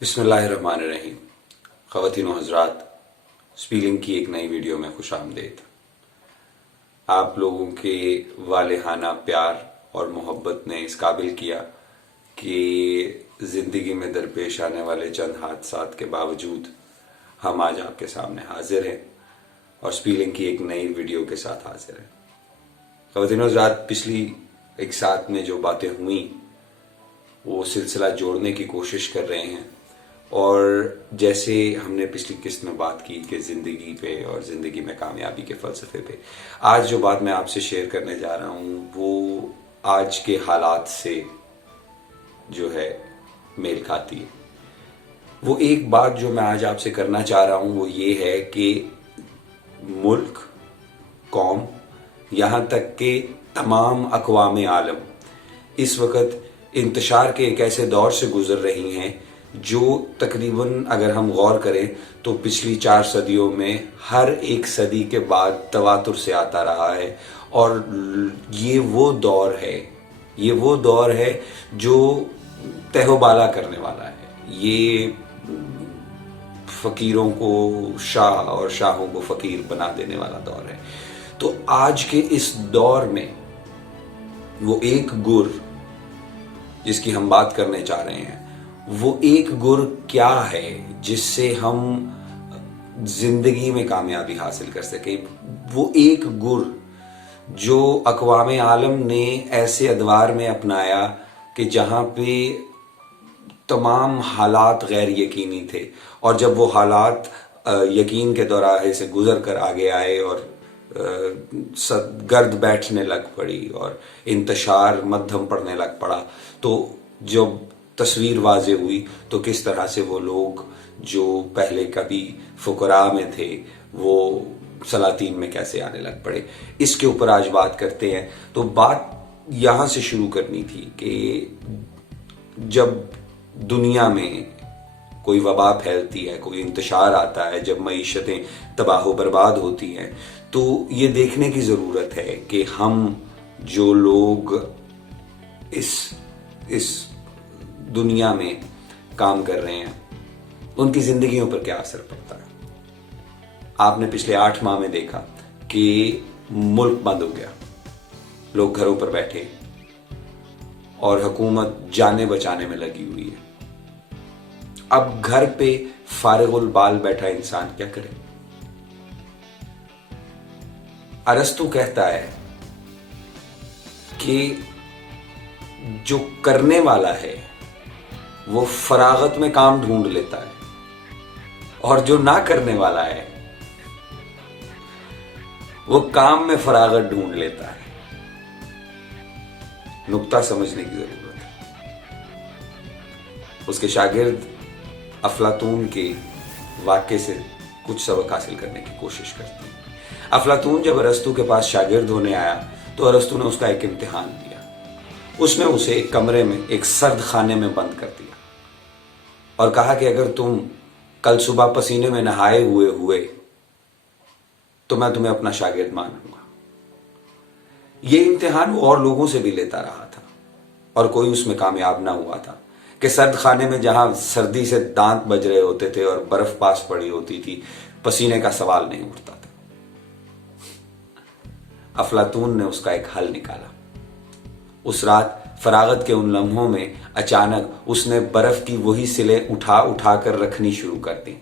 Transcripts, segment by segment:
बिस्मिल्लाहिर्रहमानिर्रहीम। ख़वातीन व हज़रात, स्पीलिंग की एक नई वीडियो में खुश आमदीद। आप लोगों के वालेहाना प्यार और मोहब्बत ने इस काबिल किया कि ज़िंदगी में दरपेश आने वाले चंद हादसात के बावजूद हम आज आपके सामने हाजिर हैं और स्पीलिंग की एक नई वीडियो के साथ हाजिर हैं। ख़वातीन व हज़रात, पिछली एक साथ में जो बातें हुई वो सिलसिला जोड़ने की कोशिश कर रहे हैं। और जैसे हमने पिछली किस्त में बात की कि ज़िंदगी पे और ज़िंदगी में कामयाबी के फ़लसफ़े पे, आज जो बात मैं आपसे शेयर करने जा रहा हूँ वो आज के हालात से जो है मेल खाती है। वो एक बात जो मैं आज आपसे करना चाह रहा हूँ वो ये है कि मुल्क, कौम, यहाँ तक कि तमाम अक़वाम आलम इस वक्त इंतशार के एक ऐसे दौर से गुज़र रही हैं जो तकरीबन अगर हम गौर करें तो पिछली 4 सदियों में हर एक सदी के बाद तवातुर से आता रहा है। और ये वो दौर है जो तहबाला करने वाला है। ये फ़कीरों को शाह और शाहों को फ़कीर बना देने वाला दौर है। तो आज के इस दौर में वो एक गुर जिसकी हम बात करने चाह रहे हैं, वो एक गुर क्या है जिससे हम जिंदगी में कामयाबी हासिल कर सके। वो एक गुर जो अक़वाम आलम ने ऐसे अदवार में अपनाया कि जहाँ पे तमाम हालात गैर यकीनी थे, और जब वो हालात यकीन के दौराहे से गुजर कर आगे आए और गर्द बैठने लग पड़ी और इंतशार मध्यम पड़ने लग पड़ा, तो जब तस्वीर वाज़े हुई तो किस तरह से वो लोग जो पहले कभी फुकरा में थे वो सलातीन में कैसे आने लग पड़े, इसके ऊपर आज बात करते हैं। तो बात यहाँ से शुरू करनी थी कि जब दुनिया में कोई वबा फैलती है, कोई इंतशार आता है, जब मईशतें तबाह बर्बाद होती हैं, तो ये देखने की ज़रूरत है कि हम जो लोग इस दुनिया में काम कर रहे हैं उनकी ज़िंदगियों पर क्या असर पड़ता है। आपने पिछले 8 माह में देखा कि मुल्क बंद हो गया, लोग घरों पर बैठे और हुकूमत जाने बचाने में लगी हुई है। अब घर पे फारिगुल बाल बैठा इंसान क्या करे। अरस्तु कहता है कि जो करने वाला है वो फरागत में काम ढूंढ लेता है, और जो ना करने वाला है वो काम में फरागत ढूंढ लेता है। नुक्ता समझने की जरूरत है। उसके शागिर्द अफलातून के वाक़े से कुछ सबक हासिल करने की कोशिश करते हैं। अफलातून जब अरस्तु के पास शागिर्द होने आया तो अरस्तु ने उसका एक इम्तिहान दिया। उसने उसे एक कमरे में, एक सर्द खाने में बंद कर दिया और कहा कि अगर तुम कल सुबह पसीने में नहाए हुए तो मैं तुम्हें अपना शागिर्द मान लूंगा। ये इम्तिहान वो और लोगों से भी लेता रहा था और कोई उसमें कामयाब ना हुआ था कि सर्द खाने में जहां सर्दी से दांत बज रहे होते थे और बर्फ पास पड़ी होती थी, पसीने का सवाल नहीं उठता था। अफलातून ने उसका एक हल निकाला। उस रात फरागत के उन लम्हों में अचानक उसने बर्फ की वही सिलें उठा उठा कर रखनी शुरू कर दी,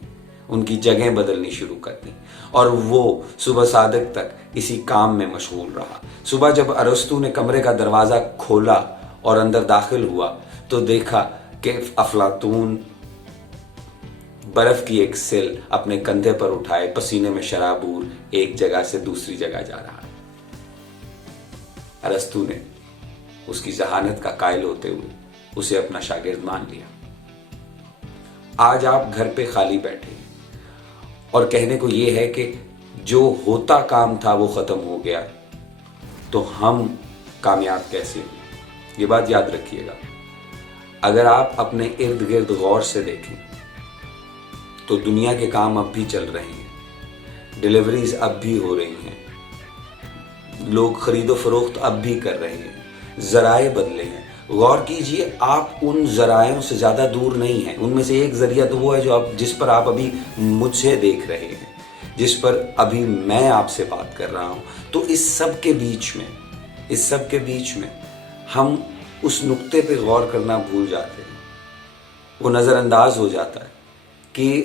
उनकी जगह बदलनी शुरू कर दी, और वो सुबह सादिक तक इसी काम में मशगूल रहा। सुबह जब अरस्तु ने कमरे का दरवाज़ा खोला और अंदर दाखिल हुआ तो देखा कि अफलातून बर्फ की एक सिल अपने कंधे पर उठाए पसीने में शराबूर एक जगह से दूसरी जगह जा रहा है। अरस्तु ने उसकी जहानत का कायल होते हुए उसे अपना शागिर्द मान लिया। आज आप घर पे खाली बैठे और कहने को ये है कि जो होता काम था वो खत्म हो गया, तो हम कामयाब कैसे हुए। ये बात याद रखिएगा। अगर आप अपने इर्द गिर्द गौर से देखें तो दुनिया के काम अब भी चल रहे हैं, डिलीवरीज अब भी हो रही हैं, लोग खरीदो फरोख्त अब भी कर रहे हैं, ज़राए बदले हैं, غور کیجئے آپ ان ذرائعوں سے زیادہ دور نہیں ہیں. ان میں سے ایک ذریعہ تو وہ ہے جو جس پر آپ ابھی مجھ سے دیکھ رہے ہیں, جس پر ابھی میں آپ سے بات کر رہا ہوں. تو اس سب کے بیچ میں ہم اس نقطے پہ غور کرنا بھول جاتے ہیں. وہ نظر انداز ہو جاتا ہے کہ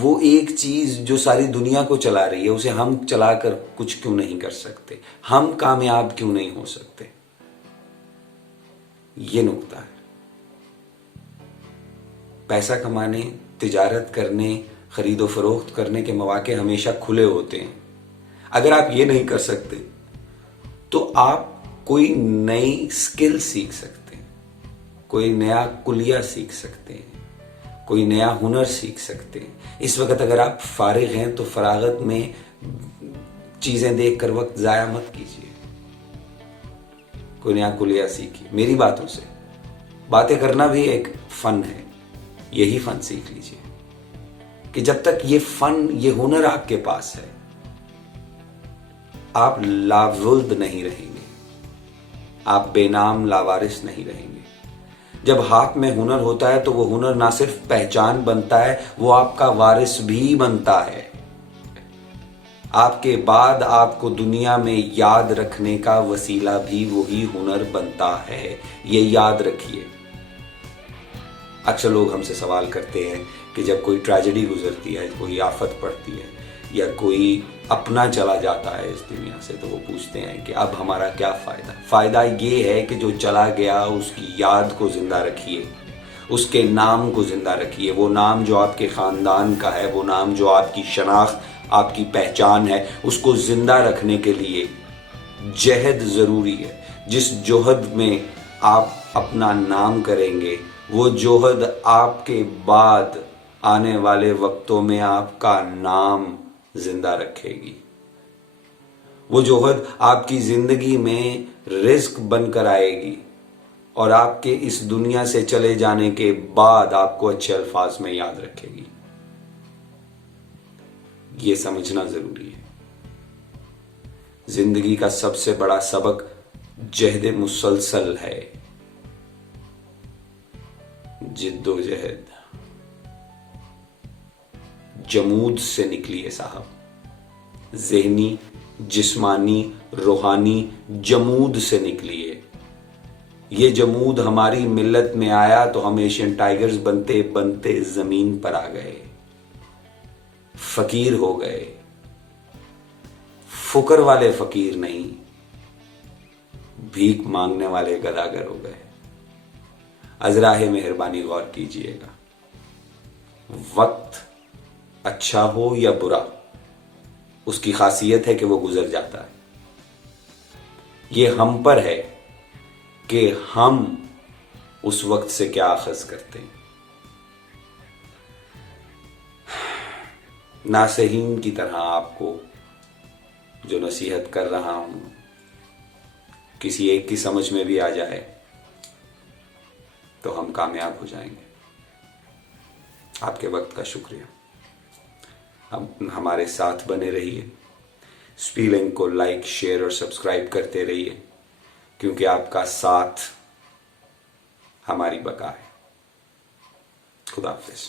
وہ ایک چیز جو ساری دنیا کو چلا رہی ہے اسے ہم چلا کر کچھ کیوں نہیں کر سکتے, ہم کامیاب کیوں نہیں ہو سکتے. یہ نقطہ ہے. پیسہ کمانے, تجارت کرنے, خرید و فروخت کرنے کے مواقع ہمیشہ کھلے ہوتے ہیں. اگر آپ یہ نہیں کر سکتے تو آپ کوئی نئی سکل سیکھ سکتے ہیں, کوئی نیا کلیہ سیکھ سکتے ہیں, کوئی نیا ہنر سیکھ سکتے ہیں. اس وقت اگر آپ فارغ ہیں تو فراغت میں چیزیں دیکھ کر وقت ضائع مت کیجیے, کوئی نیا کلیہ سیکھیے. میری باتوں سے باتیں کرنا بھی ایک فن ہے, یہی فن سیکھ لیجیے کہ جب تک یہ فن, یہ ہنر آپ کے پاس ہے آپ لاولد نہیں رہیں گے, آپ بے نام لاوارث نہیں رہیں گے. جب ہاتھ میں ہنر ہوتا ہے تو وہ ہنر نہ صرف پہچان بنتا ہے, وہ آپ کا وارث بھی بنتا ہے. آپ کے بعد آپ کو دنیا میں یاد رکھنے کا وسیلہ بھی وہی ہنر بنتا ہے. یہ یاد رکھیے. اکثر لوگ ہم سے سوال کرتے ہیں کہ جب کوئی ٹریجڈی گزرتی ہے, کوئی آفت پڑتی ہے یا کوئی اپنا چلا جاتا ہے اس دنیا سے, تو وہ پوچھتے ہیں کہ اب ہمارا کیا فائدہ. فائدہ یہ ہے کہ جو چلا گیا اس کی یاد کو زندہ رکھیے, اس کے نام کو زندہ رکھیے. وہ نام جو آپ کے خاندان کا ہے, وہ نام جو آپ کی شناخت, آپ کی پہچان ہے, اس کو زندہ رکھنے کے لیے جہد ضروری ہے. جس جوہد میں آپ اپنا نام کریں گے وہ جوہد آپ کے بعد آنے والے وقتوں میں آپ کا نام زندہ رکھے گی. وہ جوہد آپ کی زندگی میں رزق بن کر آئے گی اور آپ کے اس دنیا سے چلے جانے کے بعد آپ کو اچھے الفاظ میں یاد رکھے گی. یہ سمجھنا ضروری ہے. زندگی کا سب سے بڑا سبق جہد مسلسل ہے, جد و جہد. جمود سے نکلیے صاحب, ذہنی, جسمانی, روحانی جمود سے نکلیے. یہ جمود ہماری ملت میں آیا تو ہم ایشین ٹائیگرز بنتے بنتے زمین پر آ گئے, فقیر ہو گئے. فقر والے فقیر نہیں, بھیک مانگنے والے گداگر ہو گئے. ازراہ مہربانی غور کیجئے گا. وقت اچھا ہو یا برا, اس کی خاصیت ہے کہ وہ گزر جاتا ہے. یہ ہم پر ہے کہ ہم اس وقت سے کیا اخذ کرتے ہیں. ناصحین کی طرح آپ کو جو نصیحت کر رہا ہوں کسی ایک کی سمجھ میں بھی آ جائے تو ہم کامیاب ہو جائیں گے. آپ کے وقت کا شکریہ. ہمارے ساتھ بنے رہیے. اسپیلنگ کو لائک, شیئر اور سبسکرائب کرتے رہیے کیونکہ آپ کا ساتھ ہماری بقا ہے. خدا حافظ.